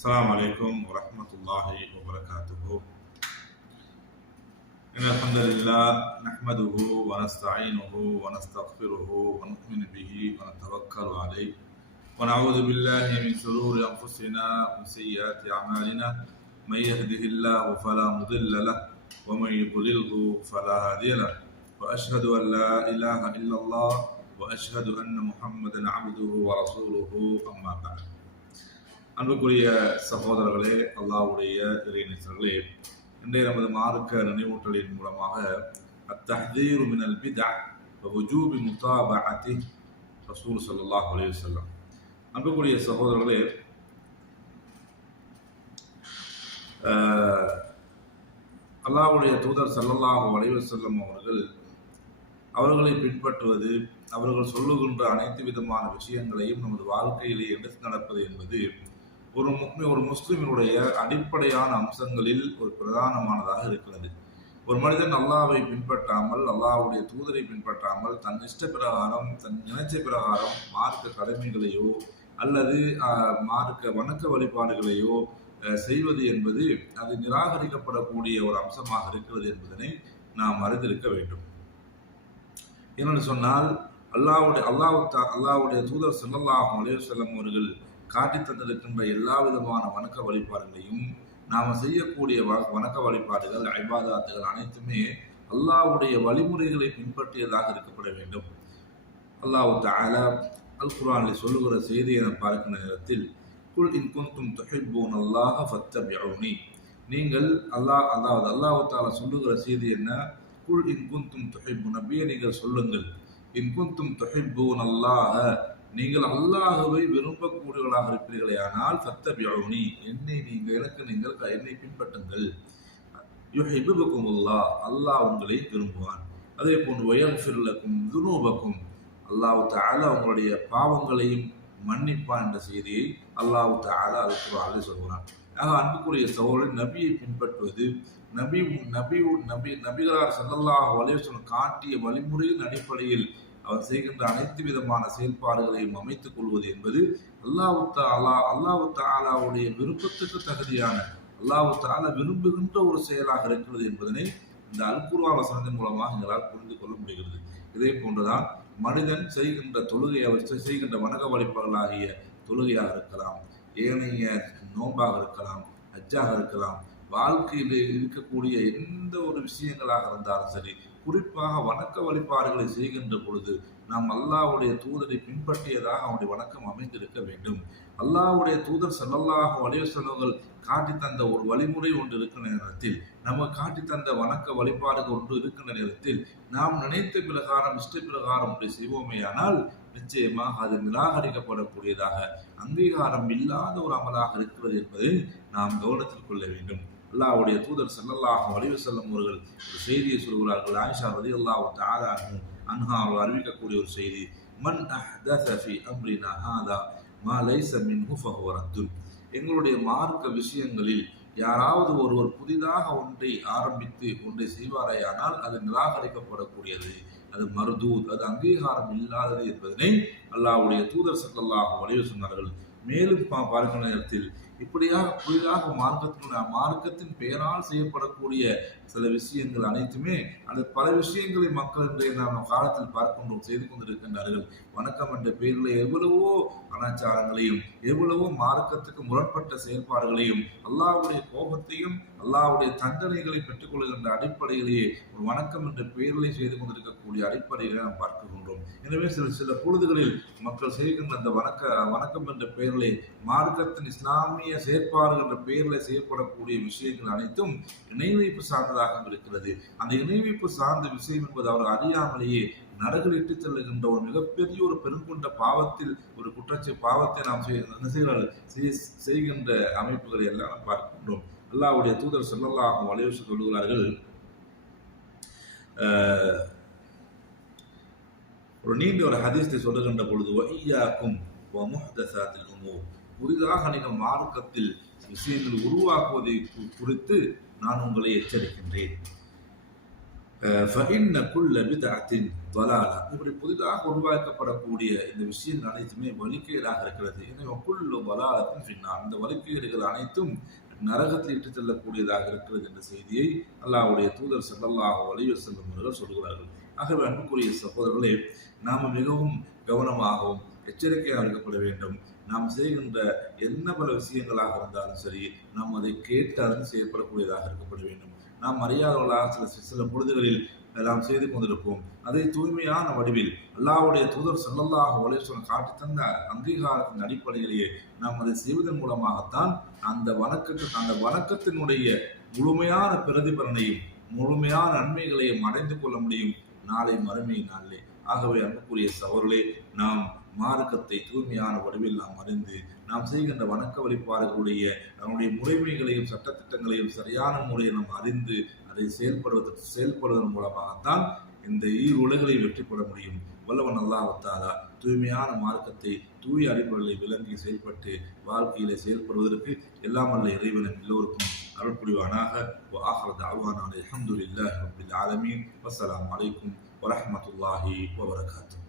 السلام عليكم ورحمة الله وبركاته. إن الحمد لله نحمده ونستعينه ونستغفره ونؤمن به ونتوكل عليه. ونعوذ بالله من شرور أنفسنا ومن سيئات أعمالنا. من يهده الله فلا مضل له ومن يضلله فلا هادي له. وأشهد أن لا إله إلا الله وأشهد أن محمدا عبده ورسوله أما بعد. அன்புக்குரிய சகோதரர்களே அல்லாவுடைய இறைநேசர்களே இன்றைய நமது மார்க்க நினைவூட்டலின் மூலமாக அத்தஹீரு மினல் பிதா வஜூபி முத்தாபஅத்தி ரசூல் சல்லாஹ் அலைஹி செல்லம் அன்புக்குரிய சகோதரர்களே அஹ், தூதர் சல்லல்லாஹு அலைஹி செல்லம் அவர்கள் அவர்களை பின்பற்றுவது அவர்கள் சொல்லுகின்ற அனைத்து விதமான விஷயங்களையும் நமது வாழ்க்கையிலே எடுத்து நடப்பது என்பது ஒரு ஒரு முஸ்லிமினுடைய அடிப்படையான அம்சங்களில் ஒரு பிரதானமானதாக இருக்கிறது. ஒரு மனிதன் அல்லாவை பின்பற்றாமல் அல்லாவுடைய தூதரை பின்பற்றாமல் தன் இஷ்ட பிரகாரம் தன் நினைச்ச பிரகாரம் மார்க்க கடமைகளையோ அல்லது மார்க்க வணக்க வழிபாடுகளையோ அஹ், செய்வது என்பது அது நிராகரிக்கப்படக்கூடிய ஒரு அம்சமாக இருக்கிறது என்பதனை நாம் அறிந்திருக்க வேண்டும். என்னென்னு சொன்னால் அல்லாவுடைய அல்லாவுத்தா அல்லாவுடைய தூதர் ஸல்லல்லாஹு அலைஹி வஸல்லம் அவர்கள் காட்டி தந்திருக்கின்ற எல்லா விதமான வணக்க வழிபாடுகளையும் நாம் செய்யக்கூடிய வ- வணக்க வழிபாடுகள் ஐபாதாத்துகள் அனைத்துமே அல்லாவுடைய வழிமுறைகளை பின்பற்றியதாக இருக்கப்பட வேண்டும். அல்லாஹு தஆலா அல் குர்ஆனில் சொல்லுகிற செய்தியை நாம் பார்க்கிற நேரத்தில் குல் இன் குந்தும் தொகைப்போன் அல்லாஹ ஃபத்தபியவுனி நீங்கள் அல்லாஹ் அதாவது அல்லாஹு தஆலா சொல்லுகிற செய்தி என்ன? குல் இன் குந்தும் தொகைப்பு நபியை நீங்கள் சொல்லுங்கள். இன் குந்தும் தொகைப்போன் அல்லாஹ நீங்கள் அல்லாஹுவை விரும்பக்கூடியவர்களாக இருப்பீர்களே ஆனால் ஃபத்தபிஊனி என்னை நீங்கள் எனக்கு நீங்கள் என்னை பின்பற்றுங்கள். யுஹிப்புக்கும் அல்லாஹ் அல்லாஹ் உங்களை விரும்புவான். அதே போன்று வயல்ஃபிர்லக்கும் துனூபக்கும் அல்லாஹு தாலா உங்களுடைய பாவங்களையும் மன்னிப்பான் என்ற செய்தியை அல்லாஹு தாலா அது சொல்கிறான் ஆக அன்புக்குரிய சகோதரன் நபியை பின்பற்றுவது நபி நபி நபி நபிகளார் ஸல்லல்லாஹு அலைஹி காட்டிய வழிமுறையின் அடிப்படையில் அவர் செய்கின்ற அனைத்து விதமான செயல்பாடுகளையும் அமைத்துக் கொள்வது என்பது அல்லாஹ் தஆலா அல்லாஹ் அல்லாவுடைய விருப்பத்துக்கு தகுதியான அல்லாஹ் தஆலா விரும்புகின்ற ஒரு செயலாக இருக்கிறது என்பதனை இந்த அல்குர்வா வசனத்தின் மூலமாக எங்களால் புரிந்து கொள்ள முடிகிறது. இதே போன்றுதான் மனிதன் செய்கின்ற தொழுகை அவர் செய்கின்ற வணக்க வழிபாடுகளாகிய தொழுகையாக இருக்கலாம் ஏனைய நோன்பாக இருக்கலாம் ஹஜ்ஜாக இருக்கலாம் வாழ்க்கையில் இருக்கக்கூடிய எந்த ஒரு விஷயங்களாக இருந்தாலும் சரி குறிப்பாக வணக்க வழிபாடுகளை செய்கின்ற பொழுது நாம் அல்லாஹ்வுடைய தூதரை பின்பற்றியதாக அவனுடைய வணக்கம் அமைந்திருக்க வேண்டும். அல்லாஹ்வுடைய தூதர் செல்லல்லாக அலைஹி வஸல்லம் காட்டி தந்த ஒரு வழிமுறை ஒன்று இருக்கிற நேரத்தில் நம்ம காட்டி தந்த வணக்க வழிபாடுகள் ஒன்று இருக்கின்ற நேரத்தில் நாம் நினைத்த பிரகாரம் இஷ்ட பிரகாரம் ஒன்றை செய்வோமேயானால் நிச்சயமாக அது நிராகரிக்கப்படக்கூடியதாக அங்கீகாரம் இல்லாத ஒரு அமலாக இருக்கிறது என்பதை நாம் கவனத்தில் கொள்ள வேண்டும். அல்லாவுடைய தூதர் ஸல்லல்லாஹு அலைஹி செல்லும் அவர்கள் ஒரு செய்தியை சொல்கிறார்கள். ஆயிஷா ரலியல்லாஹு தஆலா தாதாகும் அன்ஹா அவர்கள் அறிவிக்கக்கூடிய ஒரு செய்தி மன் அஹ்தஸ அம்ரினா ஹாதா மா மின்ஹு எங்களுடைய மார்க்க விஷயங்களில் யாராவது ஒருவர் புதிதாக ஒன்றை ஆரம்பித்து ஒன்றை செய்வாரேயானால் அது நிராகரிக்கப்படக்கூடியது அது மருதூத் அது அங்கீகாரம் இல்லாதது என்பதனை அல்லாஹ்வுடைய தூதர் ஸல்லல்லாஹு அலைஹி சொன்னார்கள் மேலும் பா- நேரத்தில் இப்படியாக புதிதாக மார்க்கத்தினுடைய மார்க்கத்தின் பெயரால் செய்யப்படக்கூடிய சில விஷயங்கள் அனைத்துமே அந்த பல விஷயங்களை மக்கள் இன்றைய நாம் காலத்தில் பார்க்கின்றோம் செய்து கொண்டிருக்கின்றார்கள். வணக்கம் என்ற பெயரில் எவ்வளவோ அனாச்சாரங்களையும் எவ்வளவோ மார்க்கத்துக்கு முரண்பட்ட செயல்பாடுகளையும் அல்லாவுடைய கோபத்தையும் அல்லாவுடைய தண்டனைகளை பெற்றுக்கொள்கின்ற அடிப்படையிலேயே ஒரு வணக்கம் என்ற பெயரிலே செய்து கொண்டிருக்கக்கூடிய அடிப்படைகளை நாம் பார்க்கின்றோம். எனவே சில சில பொழுதுகளில் மக்கள் செய்கின்ற அந்த வணக்க வணக்கம் என்ற பெயரிலே மார்க்கத்தின் இஸ்லாமிய செயற்பாடு என்ற பெயரில் செய்யப்படக்கூடிய விஷயங்கள் அனைத்தும் இணைவைப்பு சார்ந்ததாக இருக்கிறது. அந்த இணைவைப்பு சார்ந்த விஷயம் என்பது அவர் அறியாமலேயே நரகில் செல்லுகின்ற ஒரு மிகப்பெரிய ஒரு பெருங்கொண்ட பாவத்தில் ஒரு குற்றச்சி பாவத்தை நாம் செய்கின்ற அமைப்புகளை எல்லாம் நாம் பார்க்கின்றோம். அல்லாவுடைய தூதர் செல்லல்லாகும் அலைஹி சொல்லுகிறார்கள் அஹ், ஒரு நீண்ட ஒரு ஹதீஸ்தை சொல்லுகின்ற பொழுது ஒய்யாக்கும் முஹ்தசாத்தில் உமூர். புதிதாக நீங்கள் மார்க்கத்தில் விஷயங்கள் உருவாக்குவதை குறித்து நான் உங்களை எச்சரிக்கின்றேன். இப்படி புதிதாக உருவாக்கப்படக்கூடிய இந்த விஷயங்கள் அனைத்துமே வலிக்கையலாக இருக்கிறது. எனவே குல்லு வலாலத்தின் பின்னால் இந்த வலிக்கையல்கள் அனைத்தும் நரகத்தில் இட்டுச் செல்லக்கூடியதாக இருக்கிறது என்ற செய்தியை அல்லாவுடைய தூதர் செல்லல்லாஹ் வலிய செல்லும் அவர்கள் சொல்கிறார்கள். ஆகவே அன்புக்குரிய சகோதரர்களே நாம் மிகவும் கவனமாகவும் எச்சரிக்கையாக இருக்கப்பட வேண்டும். நாம் செய்கின்ற என்ன பல விஷயங்களாக இருந்தாலும் சரி நாம் அதை கேட்டு செயற்படக்கூடியதாக இருக்கப்பட வேண்டும். நாம் அறியாதவர்களாக சில சில பொழுதுகளில் நாம் செய்து கொண்டிருப்போம். அதை தூய்மையான வடிவில் அல்லாவுடைய தூதர் செல்லல்லாக ஒலேஸ்வரன் காட்டி தந்த அங்கீகாரத்தின் அடிப்படையிலேயே நாம் அதை செய்வதன் மூலமாகத்தான் அந்த வணக்கத்து அந்த வணக்கத்தினுடைய முழுமையான பிரதிபலனையும் முழுமையான நன்மைகளையும் அடைந்து கொள்ள முடியும் நாளை மறுமை நாளிலே. ஆகவே அன்புக்குரிய சவர்களே நாம் மார்க்கத்தை தூய்மையான வடிவில் நாம் அறிந்து நாம் செய்கின்ற வணக்க வழிபாடுகளுடைய நம்முடைய முறைமைகளையும் சட்டத்திட்டங்களையும் சரியான முறையை நாம் அறிந்து அதை செயல்படுவதற்கு செயல்படுவதன் மூலமாகத்தான் இந்த ஈர் உலகளை வெற்றி பெற முடியும். வல்லவன் அல்லா வத்தாரா தூய்மையான மார்க்கத்தை தூய அடிப்படையில் விளங்கி செயல்பட்டு வாழ்க்கையில செயல்படுவதற்கு எல்லாம் அல்ல இறைவனும் எல்லோருக்கும் அருள் புரிவானாக. ஆஹ்ர தாவான அலமதுல்லாஹ் ரபில் ஆலமீன். வசலாம் வலைக்கும் வரமத்துல்லாஹி வபரகாத்து